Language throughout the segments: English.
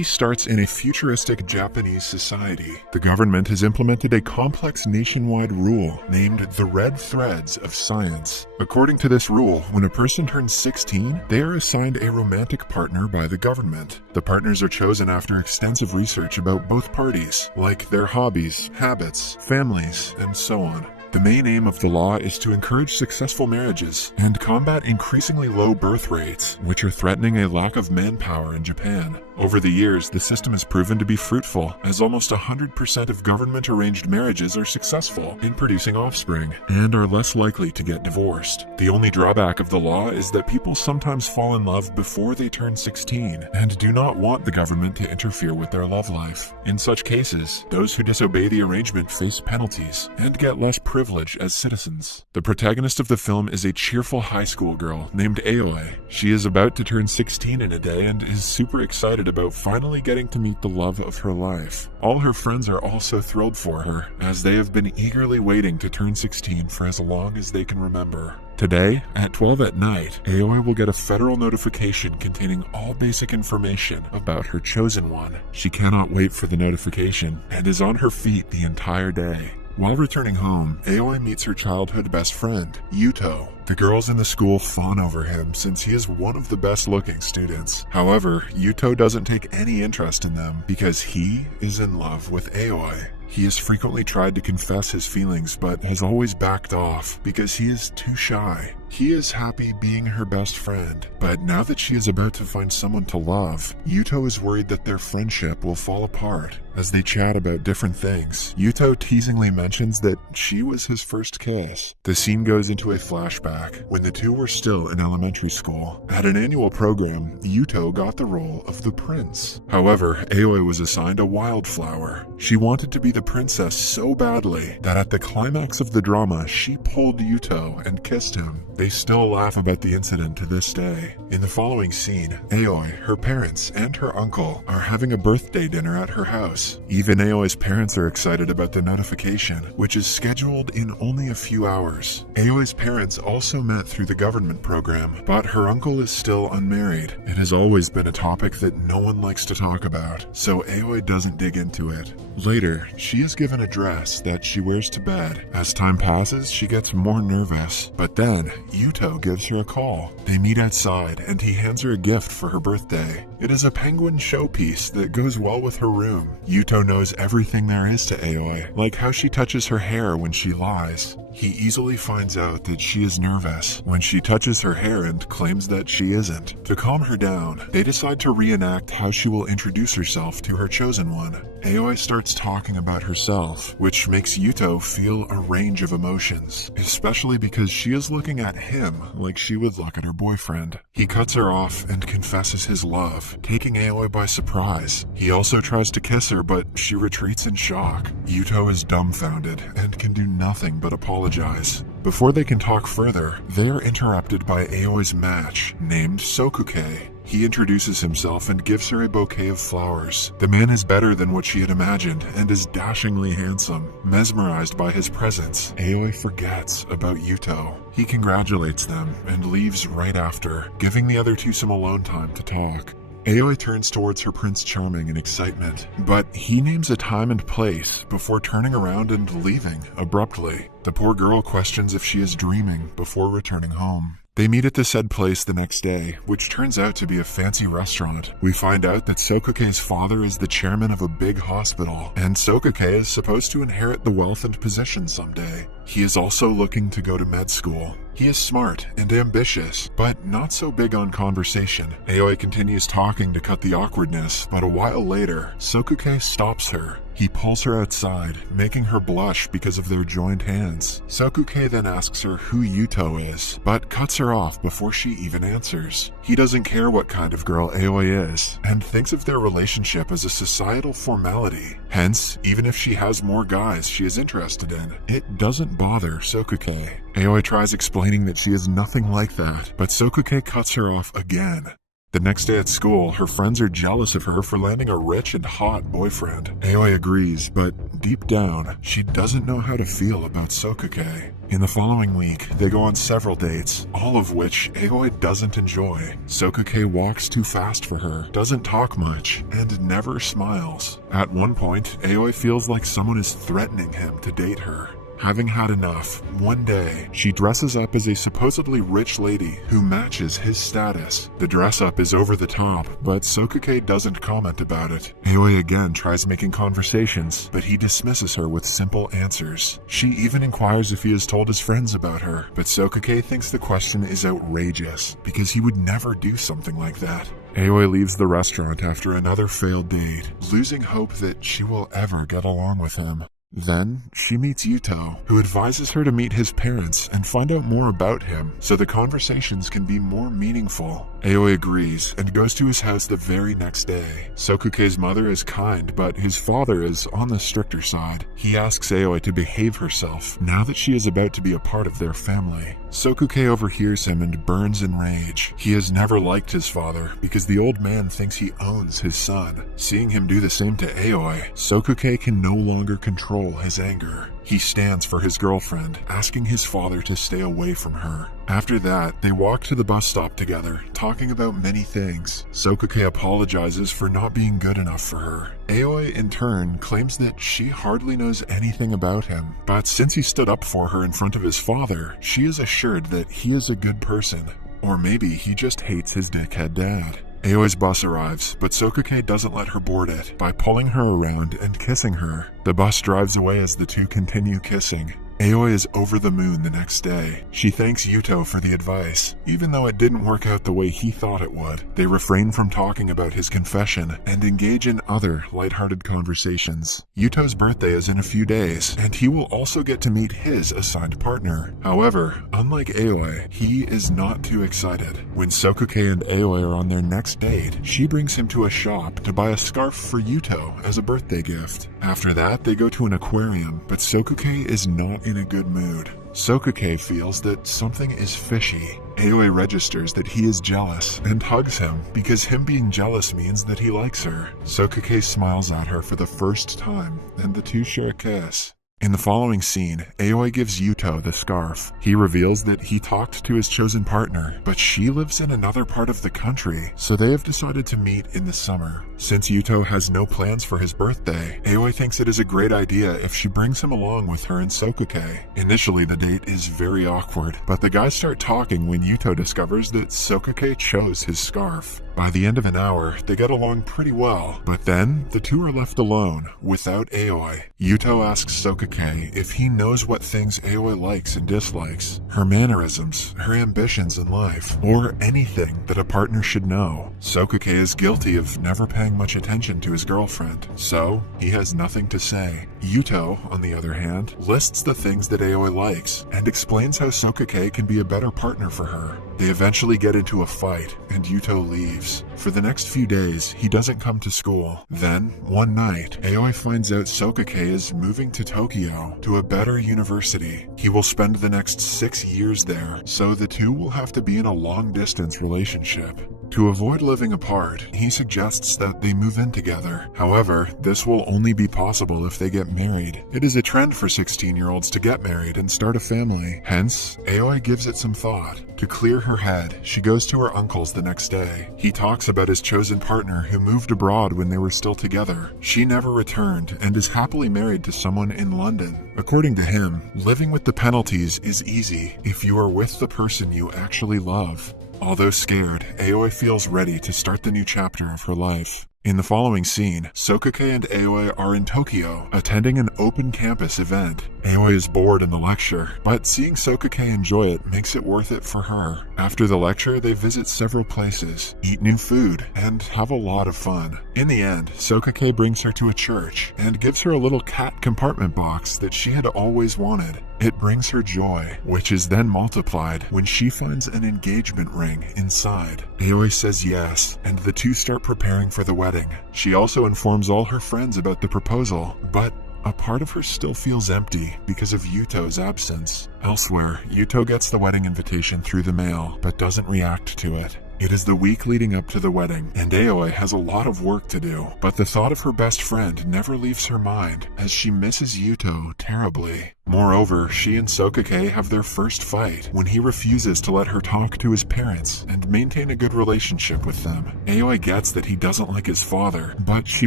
movie starts in a futuristic Japanese society. The government has implemented a complex nationwide rule named the Red Threads of Science. According to this rule, when a person turns 16, they are assigned a romantic partner by the government. The partners are chosen after extensive research about both parties, like their hobbies, habits, families, and so on. The main aim of the law is to encourage successful marriages and combat increasingly low birth rates, which are threatening a lack of manpower in Japan. Over the years, the system has proven to be fruitful, as almost 100% of government-arranged marriages are successful in producing offspring and are less likely to get divorced. The only drawback of the law is that people sometimes fall in love before they turn 16 and do not want the government to interfere with their love life. In such cases, those who disobey the arrangement face penalties and get less privilege as citizens. The protagonist of the film is a cheerful high school girl named Aoi. She is about to turn 16 in a day and is super excited about finally getting to meet the love of her life. All her friends are also thrilled for her, as they have been eagerly waiting to turn 16 for as long as they can remember. Today, at 12 at night, Aoi will get a federal notification containing all basic information about her chosen one. She cannot wait for the notification and is on her feet the entire day. While returning home, Aoi meets her childhood best friend, Yuto. The girls in the school fawn over him since he is one of the best-looking students. However, Yuto doesn't take any interest in them because he is in love with Aoi. He has frequently tried to confess his feelings but has always backed off because he is too shy. He is happy being her best friend, but now that she is about to find someone to love, Yuto is worried that their friendship will fall apart. As they chat about different things, Yuto teasingly mentions that she was his first kiss. The scene goes into a flashback when the two were still in elementary school. At an annual program, Yuto got the role of the prince. However, Aoi was assigned a wildflower. She wanted to be the princess so badly that at the climax of the drama, she pulled Yuto and kissed him. They still laugh about the incident to this day. In the following scene, Aoi, her parents, and her uncle are having a birthday dinner at her house. Even Aoi's parents are excited about the notification, which is scheduled in only a few hours. Aoi's parents also met through the government program, but her uncle is still unmarried. It has always been a topic that no one likes to talk about, so Aoi doesn't dig into it. Later, she is given a dress that she wears to bed. As time passes, she gets more nervous, but then Yuto gives her a call. They meet outside and he hands her a gift for her birthday. It is a penguin showpiece that goes well with her room. Yuto knows everything there is to Aoi, like how she touches her hair when she lies. He easily finds out that she is nervous when she touches her hair and claims that she isn't. To calm her down, they decide to reenact how she will introduce herself to her chosen one. Aoi starts talking about herself, which makes Yuto feel a range of emotions, especially because she is looking at him like she would look at her boyfriend. He cuts her off and confesses his love, taking Aoi by surprise. He also tries to kiss her, but she retreats in shock. Yuto is dumbfounded and can do nothing but apologize. Before they can talk further, they are interrupted by Aoi's match, named Sokuke. He introduces himself and gives her a bouquet of flowers. The man is better than what she had imagined and is dashingly handsome. Mesmerized by his presence, Aoi forgets about Yuto. He congratulates them and leaves right after, giving the other two some alone time to talk. Aoi turns towards her Prince Charming in excitement, but he names a time and place before turning around and leaving abruptly. The poor girl questions if she is dreaming before returning home. They meet at the said place the next day, which turns out to be a fancy restaurant. We find out that Sokuke's father is the chairman of a big hospital, and Sokuke is supposed to inherit the wealth and position someday. He is also looking to go to med school. He is smart and ambitious, but not so big on conversation. Aoi continues talking to cut the awkwardness, but a while later, Sokuke stops her. He pulls her outside, making her blush because of their joined hands. Sokuke then asks her who Yuto is, but cuts her off before she even answers. He doesn't care what kind of girl Aoi is, and thinks of their relationship as a societal formality. Hence, even if she has more guys she is interested in, it doesn't bother Sokuke. Aoi tries explaining that she is nothing like that, but Sokuke cuts her off again. The next day at school, her friends are jealous of her for landing a rich and hot boyfriend. Aoi agrees, but deep down, she doesn't know how to feel about Sokuke. In the following week, they go on several dates, all of which Aoi doesn't enjoy. Sokuke walks too fast for her, doesn't talk much, and never smiles. At one point, Aoi feels like someone is threatening him to date her. Having had enough, one day, she dresses up as a supposedly rich lady who matches his status. The dress up is over the top, but Sokuke doesn't comment about it. Aoi again tries making conversations, but he dismisses her with simple answers. She even inquires if he has told his friends about her, but Sokuke thinks the question is outrageous, because he would never do something like that. Aoi leaves the restaurant after another failed date, losing hope that she will ever get along with him. Then, she meets Yuto, who advises her to meet his parents and find out more about him so the conversations can be more meaningful. Aoi agrees and goes to his house the very next day. Sokuke's mother is kind, but his father is on the stricter side. He asks Aoi to behave herself now that she is about to be a part of their family. Sokuke overhears him and burns in rage. He has never liked his father because the old man thinks he owns his son. Seeing him do the same to Aoi, Sokuke can no longer control his anger. He stands for his girlfriend, asking his father to stay away from her. After that, they walk to the bus stop together, talking about many things. Sokuke apologizes for not being good enough for her. Aoi, in turn, claims that she hardly knows anything about him, but since he stood up for her in front of his father, she is assured that he is a good person. Or maybe he just hates his dickhead dad. Aoi's bus arrives, but Sokuke doesn't let her board it by pulling her around and kissing her. The bus drives away as the two continue kissing. Aoi is over the moon the next day. She thanks Yuto for the advice, even though it didn't work out the way he thought it would. They refrain from talking about his confession and engage in other lighthearted conversations. Yuto's birthday is in a few days, and he will also get to meet his assigned partner. However, unlike Aoi, he is not too excited. When Sokuke and Aoi are on their next date, she brings him to a shop to buy a scarf for Yuto as a birthday gift. After that, they go to an aquarium, but Sokuke is not in a good mood. Sokuke feels that something is fishy. Aoi registers that he is jealous and hugs him because him being jealous means that he likes her. Sokuke smiles at her for the first time and the two share a kiss. In the following scene, Aoi gives Yuto the scarf. He reveals that he talked to his chosen partner, but she lives in another part of the country, so they have decided to meet in the summer. Since Yuto has no plans for his birthday, Aoi thinks it is a great idea if she brings him along with her and Sokuke. Initially, the date is very awkward, but the guys start talking when Yuto discovers that Sokuke chose his scarf. By the end of an hour, they get along pretty well, but then the two are left alone, without Aoi. Yuto asks Sokuke if he knows what things Aoi likes and dislikes, her mannerisms, her ambitions in life, or anything that a partner should know. Sokuke is guilty of never paying much attention to his girlfriend, so he has nothing to say. Yuto, on the other hand, lists the things that Aoi likes and explains how Sokuke can be a better partner for her. They eventually get into a fight, and Yuto leaves. For the next few days, he doesn't come to school. Then, one night, Aoi finds out Sokuke is moving to Tokyo, to a better university. He will spend the next 6 years there, so the two will have to be in a long-distance relationship. To avoid living apart, he suggests that they move in together. However, this will only be possible if they get married. It is a trend for 16-year-olds to get married and start a family. Hence, Aoi gives it some thought. To clear her head, she goes to her uncle's the next day. He talks about his chosen partner who moved abroad when they were still together. She never returned and is happily married to someone in London. According to him, living with the penalties is easy if you are with the person you actually love. Although scared, Aoi feels ready to start the new chapter of her life. In the following scene, Sokuke and Aoi are in Tokyo, attending an open campus event. Aoi is bored in the lecture, but seeing Sokuke enjoy it makes it worth it for her. After the lecture, they visit several places, eat new food, and have a lot of fun. In the end, Sokuke brings her to a church and gives her a little cat compartment box that she had always wanted. It brings her joy, which is then multiplied when she finds an engagement ring inside. Aoi says yes, and the two start preparing for the wedding. She also informs all her friends about the proposal, but a part of her still feels empty because of Yuto's absence. Elsewhere, Yuto gets the wedding invitation through the mail, but doesn't react to it. It is the week leading up to the wedding, and Aoi has a lot of work to do, but the thought of her best friend never leaves her mind, as she misses Yuto terribly. Moreover, she and Sokake have their first fight when he refuses to let her talk to his parents and maintain a good relationship with them. Aoi gets that he doesn't like his father, but she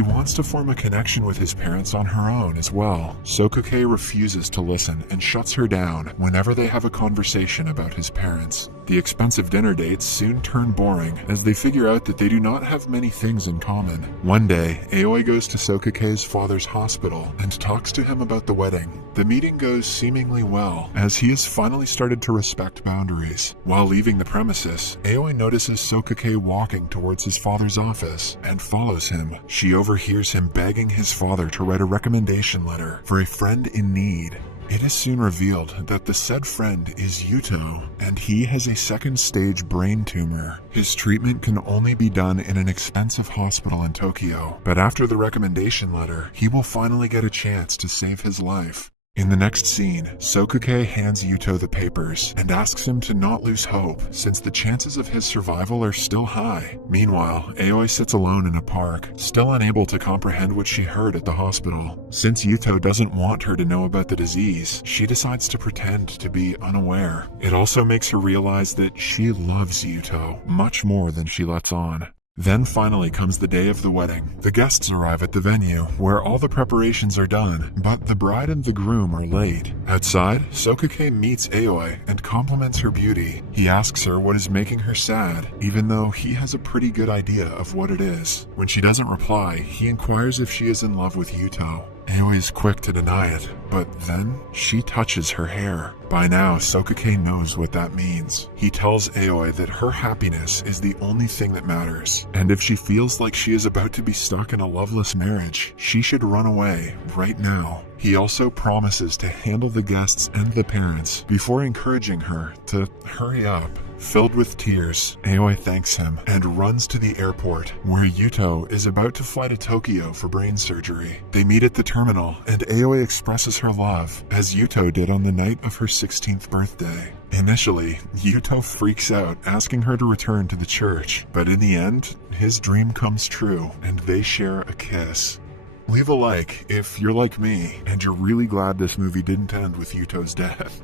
wants to form a connection with his parents on her own as well. Sokake refuses to listen and shuts her down whenever they have a conversation about his parents. The expensive dinner dates soon turn boring as they figure out that they do not have many things in common. One day, Aoi goes to Sokake's father's hospital and talks to him about the wedding. The meeting goes seemingly well, as he has finally started to respect boundaries. While leaving the premises, Aoi notices Sokake walking towards his father's office and follows him. She overhears him begging his father to write a recommendation letter for a friend in need. It is soon revealed that the said friend is Yuto, and he has a second-stage brain tumor. His treatment can only be done in an expensive hospital in Tokyo, but after the recommendation letter, he will finally get a chance to save his life. In the next scene, Sokake hands Yuto the papers and asks him to not lose hope, since the chances of his survival are still high. Meanwhile, Aoi sits alone in a park, still unable to comprehend what she heard at the hospital. Since Yuto doesn't want her to know about the disease, she decides to pretend to be unaware. It also makes her realize that she loves Yuto much more than she lets on. Then finally comes the day of the wedding. The guests arrive at the venue, where all the preparations are done, but the bride and the groom are late. Outside, Sokake meets Aoi and compliments her beauty. He asks her what is making her sad, even though he has a pretty good idea of what it is. When she doesn't reply, he inquires if she is in love with Yuto. Aoi is quick to deny it, but then she touches her hair. By now, Sokake knows what that means. He tells Aoi that her happiness is the only thing that matters, and if she feels like she is about to be stuck in a loveless marriage, she should run away right now. He also promises to handle the guests and the parents before encouraging her to hurry up. Filled with tears, Aoi thanks him and runs to the airport, where Yuto is about to fly to Tokyo for brain surgery. They meet at the terminal, and Aoi expresses her love, as Yuto did on the night of her 16th birthday. Initially, Yuto freaks out, asking her to return to the church, but in the end, his dream comes true, and they share a kiss. Leave a like if you're like me, and you're really glad this movie didn't end with Yuto's death.